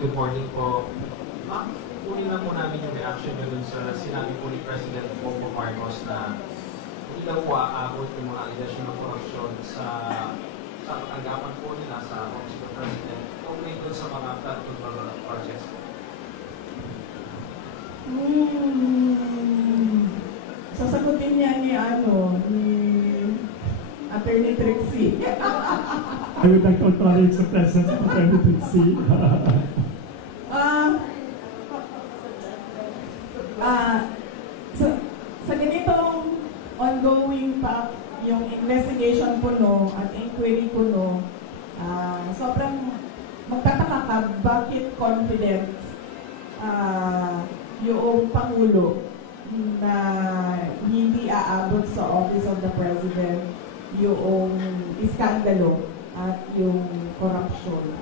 good morning po. Ma'am, kunin na po namin yung reaction nyo dun sa sinabi po ni President Bongbong Marcos na hindi daw po aabot yung mga allegation ng korupsyon sa tanggapan po nila sa Office of the President okay dun sa mga flood control projects po. Sasagutin niya ni Attorney Trixie. I would like to acknowledge the presence of Attorney Trixie. Sa ganitong ongoing pa yung investigation po at inquiry po sobrang magtataka ka bakit confident yung Pangulo na hindi aabot sa Office of the President yung iskandalo at yung corruption.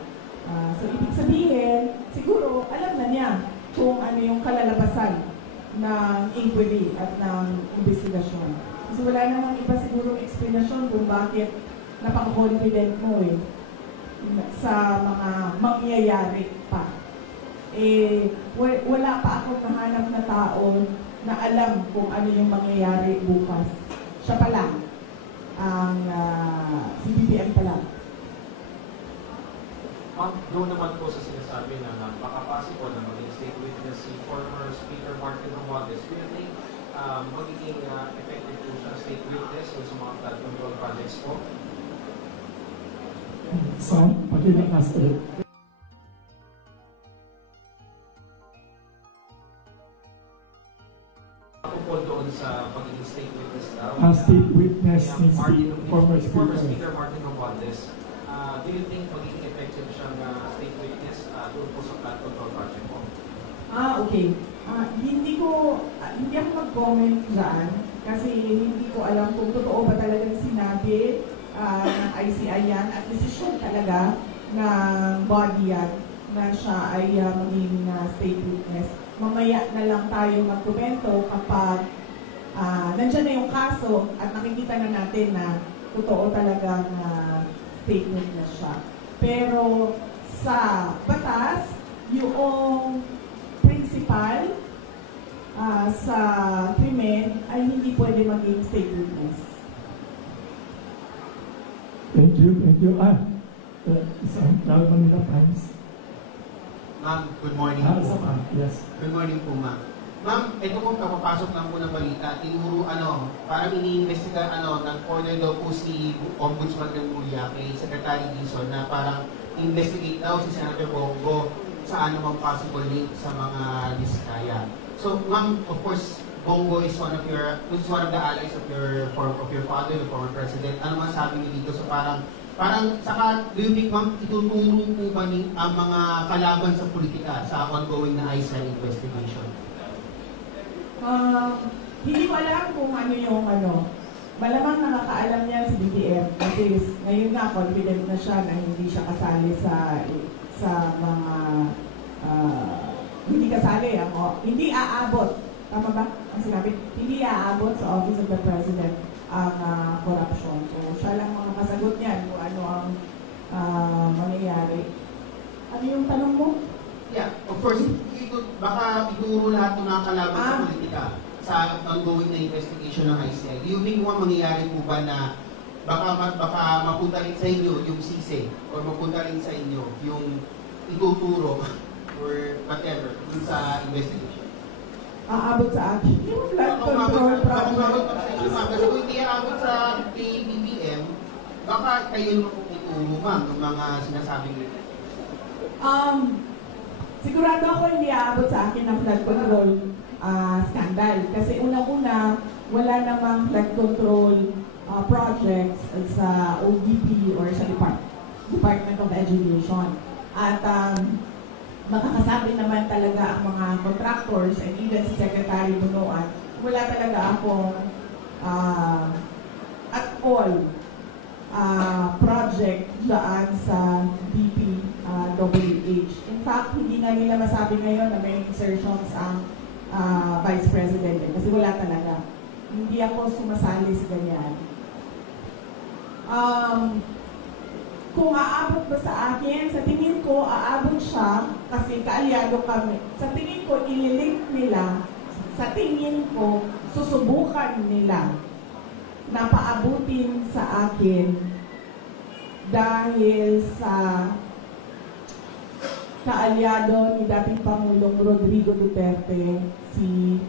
So, ibig sabihin, siguro, alam na niya kung ano yung kalalabasan ng inquiry at ng investigasyon. Kasi wala namang iba sigurong explanation kung bakit napaka-confident mo sa mga mangyayari pa. Wala pa ako nahanap na tao na alam kung ano yung mangyayari bukas. Siya pa lang. Ang si BBM pa lang. Ma'am, doon naman po sa sinasabi na baka possible na maging state witness si former Speaker Martin Romualdez. Do you think magiging effective po siya state witness sa mga flood control projects po? So, pakilakas ulit. Ako doon sa pagiging state witness daw. State witness means former Speaker Martin Romualdez. Do you think magiging effective siyang state witness doon po sa flood control project po? Okay. Hindi ako mag-comment dyan kasi hindi ko alam kung totoo ba talagang sinabi ng ICI yan at desisyon talaga ng body yan na siya ay maging state witness. Mamaya na lang tayo magkomento kapag nandyan na yung kaso at nakikita na natin na totoo talagang state witness siya. Pero sa batas, yung principal sa krimen ay hindi pwede maging state witness. Thank you. Isang Manila Times. Ma'am, good morning po. Yes. Good morning po, ma'am. Ma'am, ito po kapapasok lang po ng balita. Tinuro, parang iniimbestiga, ng corner daw po si Ombudsman ng Mulya kay Secretary Dizon na parang investigate daw si Senator Bongo sa anumang possible link sa mga Diskaya. So, ma'am, of course, Bongo is one of the allies of your father, the former president. Ano masabi niyo dito? So parang saka, do you think, ma'am, ituturo po ba ang mga kalaban sa politika sa ongoing na ICI investigation? Hindi ko alam kung ano yung malamang nakakaalam niya si BBM kasi ngayon nga confident na siya na hindi siya kasali sa mga hindi kasali hindi aabot, tama ba ang sinabi? Hindi aabot sa Office of the President ang corruption. So siya lang makakasagot niyan kung ano ang mangyayari. Ano yung tanong mo? Yeah, of course, baka ituro lahat ng nakakalaban sa politika sa ongoing na investigation ng ICI. Do you think mangyayari po ba na baka mapunta rin sa inyo yung sise or mapunta rin sa inyo yung ituturo or whatever dun sa investigation? Aabot sa akin. Yung flood control project. Kasi kung hindi aabot sa BBM, baka kayo naman po ituro, ma'am, ng mga sinasabing nito. Sigurado ako hindi aabot sa akin ng flood control scandal. Kasi unang-una, wala namang flood control projects sa ODP or sa Department of Education. At makakasabi naman talaga ang mga contractors and even si Secretary Bunuan, wala talaga akong at all project daan sa DPWH. In fact, hindi na nila masabi ngayon na may insertions ang Vice President kasi wala talaga. Hindi ako sumasali sa ganyan. Kung aabot ba sa akin, sa tingin ko, aabot siya kasi kaalyado kami. Sa tingin ko, ililink nila. Sa tingin ko, susubukan nila na paabutin sa akin dahil sa kaalyado ni dating Pangulong Rodrigo Duterte, si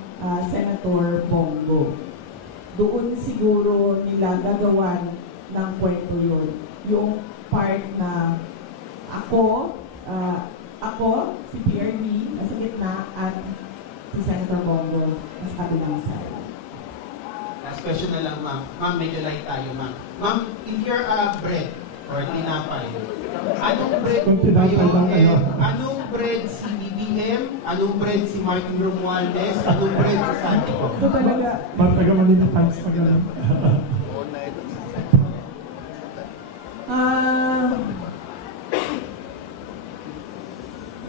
Senator Bongo. Doon siguro nila gagawan ng kwento yun. Yung part na ako, si PRD, nasa gitna, at si Senator Bongo, nasa kabilang side. Last question na lang, ma'am. Ma'am, medyo light tayo, ma'am. Ma'am, if you're a bread or tinapay, anong bread Kung tinapay kayo? lang, ano? Anong bread si BBM? Anong bread si Martin Romualdez? Anong bread si Santiago? Ito talaga, Mataga Manila Times pa ganun.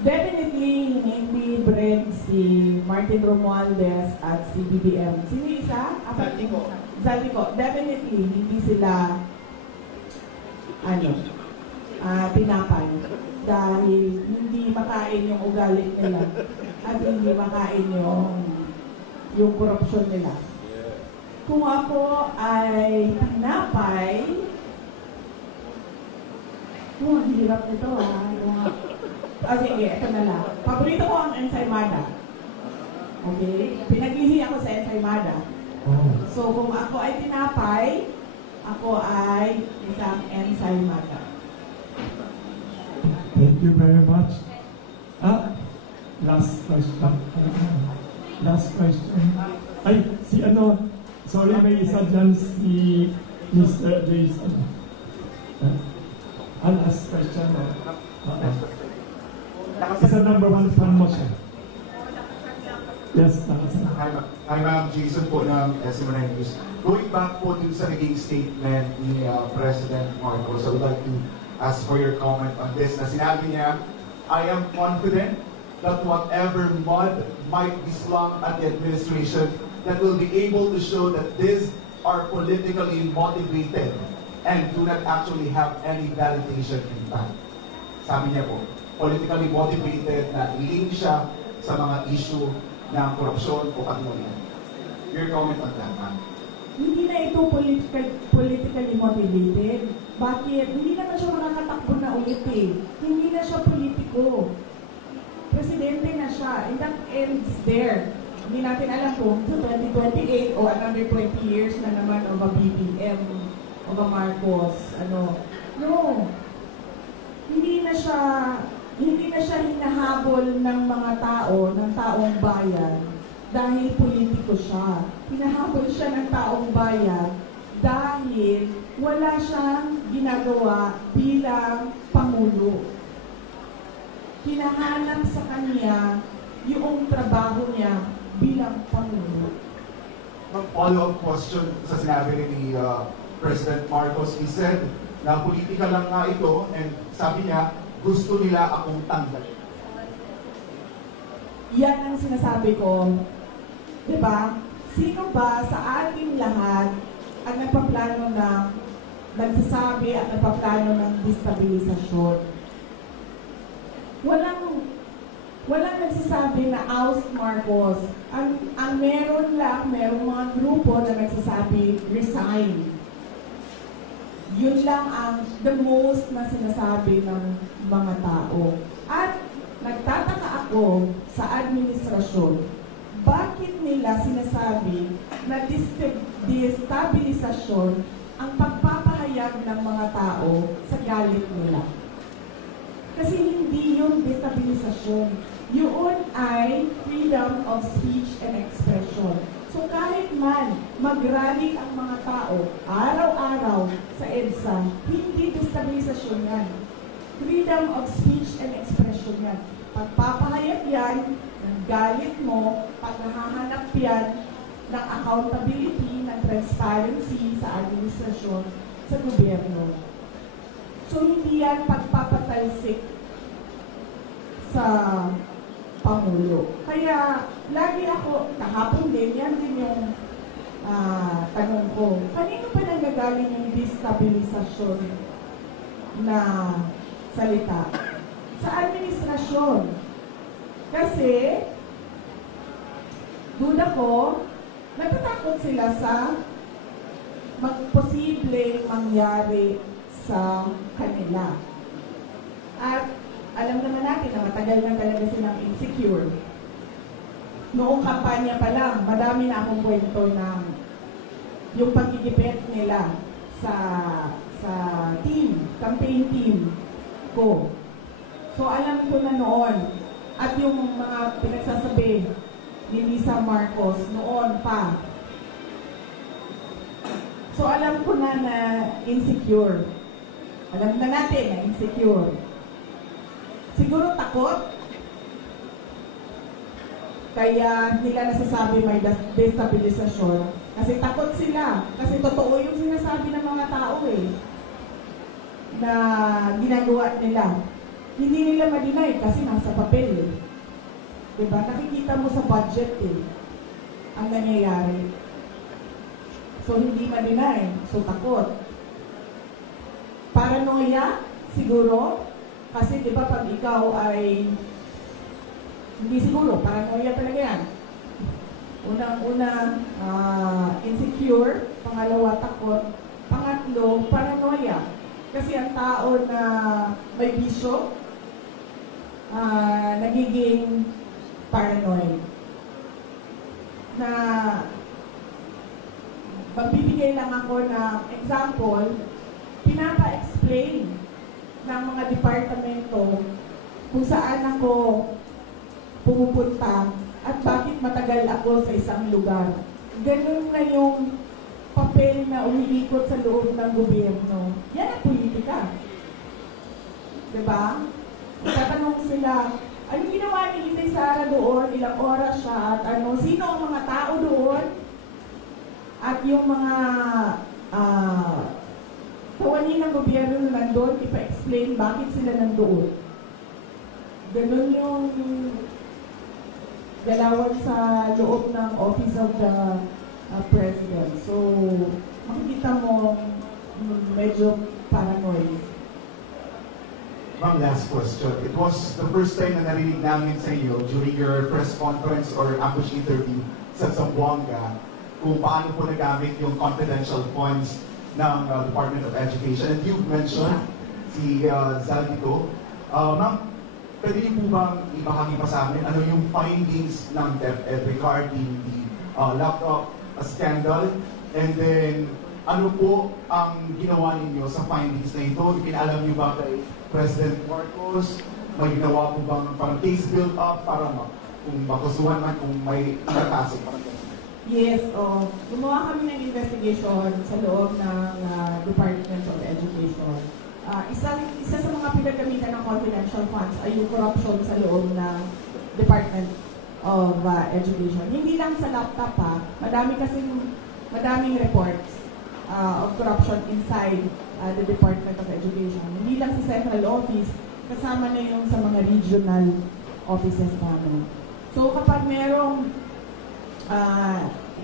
definitely hindi bread si Martin Romualdez at si BBM. Sino yung isa? Santiago. Santiago. Definitely hindi sila tinapay. Dahil hindi makain yung ugali nila at hindi makain yung korupsyon nila. Kung ako ay tinapay, ang hirap nito sige, ito na lang. Paborito ko ang ensaymada. Okay? Pinaglihi ako sa ensaymada. Oh. So, kung ako ay tinapay, ako ay isang ensaymada. Thank you very much. Last question. Last question. Ay, sorry, may isa dyan si Mr. Jason. Last question. Isa number 1 fan mo siya. Yes, Hi ma'am, Jason po ng SMNI News. Going back po dun sa naging statement ni President Marcos, I would like to ask for your comment on this. Na sinabi niya, I am confident that whatever mud might be slung at the administration, that will be able to show that these are politically motivated and do not actually have any validation in fact. Sabi niya po, politically motivated na link siya sa mga issue ng korupsyon o katinungan. Your comment on that, ma'am? Hindi na ito politically motivated. Bakit? Hindi naman siya makakatakbo na ulit eh. Hindi na siya politiko. Presidente na siya. And that ends there. Hindi natin alam kung sa 2028 o another 20 years na naman of a BBM, of a Marcos, No. Hindi na siya hinahabol ng mga tao, ng taong bayan, dahil politiko siya. Hinahabol siya ng taong bayan dahil wala siyang ginagawa bilang Pangulo. Hinahanap sa kanya yung trabaho niya bilang Pangulo. Follow-up question sa sinabi ni President Marcos. He said na politika lang nga ito and sabi niya, gusto nila akong tanggalin. Yan ang sinasabi ko. Diba? Sino ba sa ating lahat ang nagsasabi at nagpaplano ng destabilisasyon? Walang nagsasabi na oust Marcos. Ang merong mga grupo na nagsasabi resign. Yun lang ang the most na sinasabi ng mga tao. At nagtataka ako sa administrasyon, bakit nila sinasabi na destabilisasyon ang pagpapahayag ng mga tao sa galit nila? Kasi hindi yun destabilisasyon. Yun ay freedom of speech and expression. So kahit man mag-rally ang mga tao araw-araw sa EDSA, hindi destabilisasyon yan. Freedom of speech and expression yan. Pagpapahayag yan ng galit mo, paghahanap yan ng accountability, ng transparency sa administrasyon, sa gobyerno. So hindi yan pagpapatalsik sa Pangulo. Kaya lagi ako, kahapon din, yan din yung tanong ko. Kanino pa nanggagaling yung destabilisasyon na salita sa administrasyon. Kasi, duda ko, natatakot sila sa magposibleng mangyari sa kanila. At alam naman natin na matagal na talaga silang insecure. Noong kampanya pa lang, madami na akong kwento ng yung pagigipit nila sa campaign team ko. So alam ko na noon, at yung mga pinagsasabi ni Lisa Marcos noon pa. So alam ko na insecure. Alam na natin na insecure. Siguro takot. Kaya nila nasasabi may destabilisasyon. Kasi takot sila. Kasi totoo yung sinasabi ng mga tao na ginagawa nila. Hindi nila ma-deny kasi nasa papel Diba? Nakikita mo sa budget ang nangyayari. So hindi ma-deny. So takot. Paranoia, siguro. Kasi diba pag ikaw ay hindi siguro, paranoia talaga yan. Unang-una, insecure. Pangalawa, takot. Pangatlo, paranoia. Kasi ang tao na may bisyo, nagiging paranoid. Na magbibigay lang ako ng example, pinapa-explain ng mga departamento kung saan ako pumupunta at bakit matagal ako sa isang lugar. Ganun na yung papel na umiikot sa loob ng gobyerno. Yan ang politika. Diba? Tatanong sila, ano ginawa ni Inday Sara doon? Ilang oras siya? At sino ang mga tao doon? At yung mga kawani ng gobyerno na nandun, ipa-explain bakit sila nandoon. Ganun yung galawan sa loob ng Office of the President. So, makikita mo medyo paranoid. Ma'am, last question. It was the first time na narinig namin sa iyo during your press conference or ambush interview sa Zamboanga kung paano po nagamit yung confidential funds ng Department of Education. And you've mentioned si Zaldico. Ma'am, pwede niyo po bang ibahagi pa sa amin ano yung findings ng DepEd regarding the laptop scandal? And then, ano po ang ginawa ninyo sa findings na ito? Ipinalam niyo ba kay President Marcos? May ginawa po bang parang case build up para kung makusuhan man kung may inatasin? Yes, gumawa kami ng investigation sa loob ng Department of Education. Isa sa mga pinagamitan ng confidential funds ay yung corruption sa loob ng Department of Education. Hindi lang sa laptop madaming reports of corruption inside the Department of Education. Hindi lang sa central office, kasama na yung sa mga regional offices namin. So kapag merong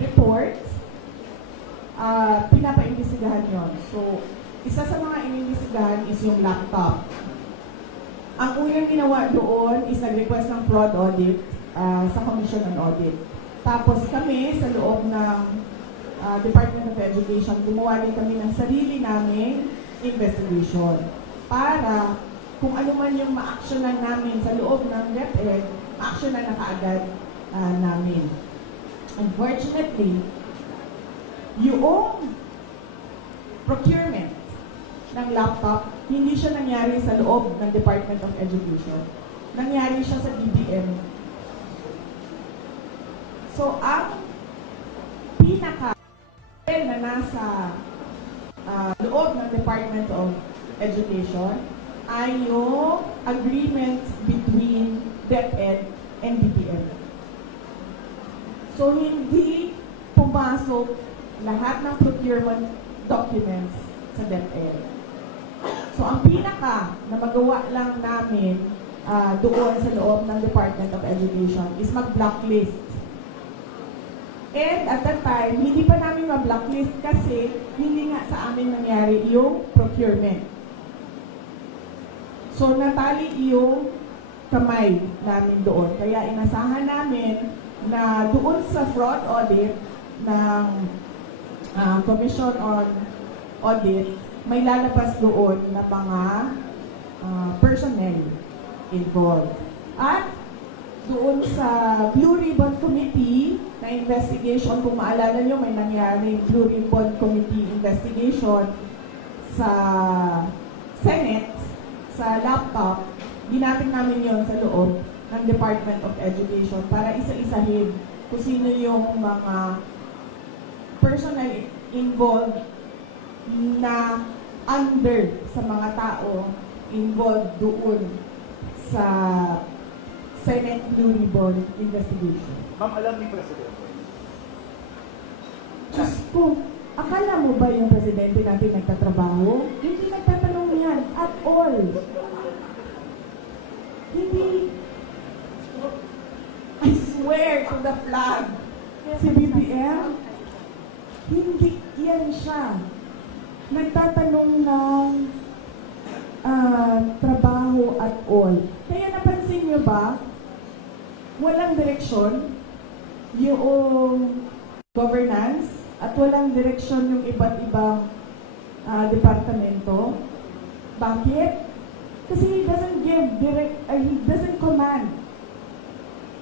reports, pinapa-imbestigahan yon. So, isa sa mga inimbestigahan is yung laptop. Ang unang ginawa doon is nag-request ng fraud audit sa Commission on Audit. Tapos kami, sa loob ng Department of Education, gumawa din kami ng sarili naming investigation para kung ano man yung ma-actionan namin sa loob ng DepEd, ma-actionan na kaagad namin. Unfortunately, yung procurement ng laptop, hindi siya nangyari sa loob ng Department of Education. Nangyari siya sa DBM. So, ang pinaka na nasa loob ng Department of Education ay yung agreement between DepEd and DBM. So, hindi pumasok lahat ng procurement documents sa DepEd. So, ang pinaka na magawa lang namin doon sa loob ng Department of Education is mag-blacklist. And at that time, hindi pa namin ma-blacklist kasi hindi nga sa amin nangyari yung procurement. So natali yung kamay namin doon. Kaya inasahan namin na doon sa fraud audit ng Commission on Audit, may lalabas doon na mga personnel involved. At doon sa Blue Ribbon Committee na investigation, kung maalala nyo, may nangyari Blue Ribbon Committee investigation sa Senate, sa laptop, ginamit namin yon sa loob ng Department of Education para isa-isahin kung sino yung mga personnel involved na under sa mga tao involved doon sa Senate Blue Ribbon investigation. Ma'am, alam ni President. Diyos ko, akala mo ba yung presidente natin nagtatrabaho? Hindi nagtatanong yan at all. Hindi. I swear to the flag. Si BBM, hindi yan siya. Nagtatanong ng trabaho at all. Kaya napansin niyo ba, walang direksyon yung governance at walang direksyon yung iba't ibang departamento. Bakit? Kasi he doesn't give he doesn't command.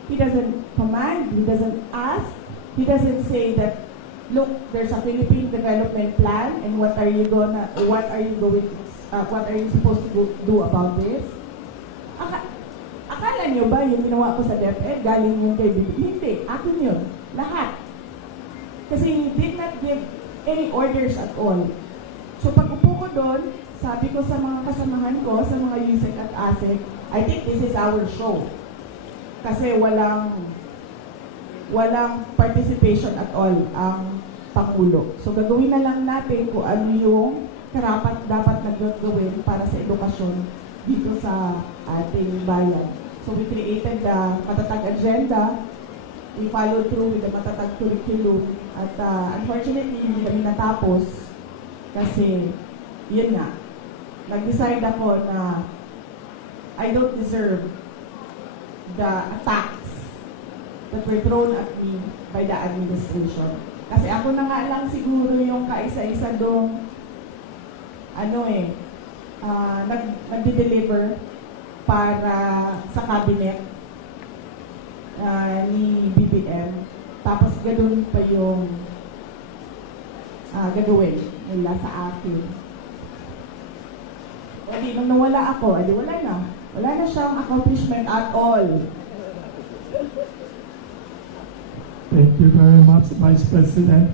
He doesn't command, he doesn't ask, he doesn't say that, look, there's a Philippine development plan and what are you supposed to do about this? Akala nyo ba yung ginawa ko sa DepEd, galing yung kay BBM? Hindi, akin yun. Lahat. Kasi he did not give any orders at all. So pag upo ko doon, sabi ko sa mga kasamahan ko, sa mga USEC at ASEC, I think this is our show. Kasi walang participation at all ang Pangulo. So gagawin na lang natin kung ano yung karapat dapat na gawin para sa edukasyon dito sa ating bayan. So we created the matatag agenda, we followed through with the matatag curriculum, at unfortunately hindi kami natapos kasi yun nga, nag-decide ako na I don't deserve the attacks that were thrown at me by the administration. Kasi ako na nga lang siguro yung kaisa-isa doong nag-deliver para sa cabinet ni BBM. Tapos ganoon pa yung gagawin nila sa akin. Edi nung nawala ako, edi wala na. Wala na siyang accomplishment at all. Thank you very much, Vice President.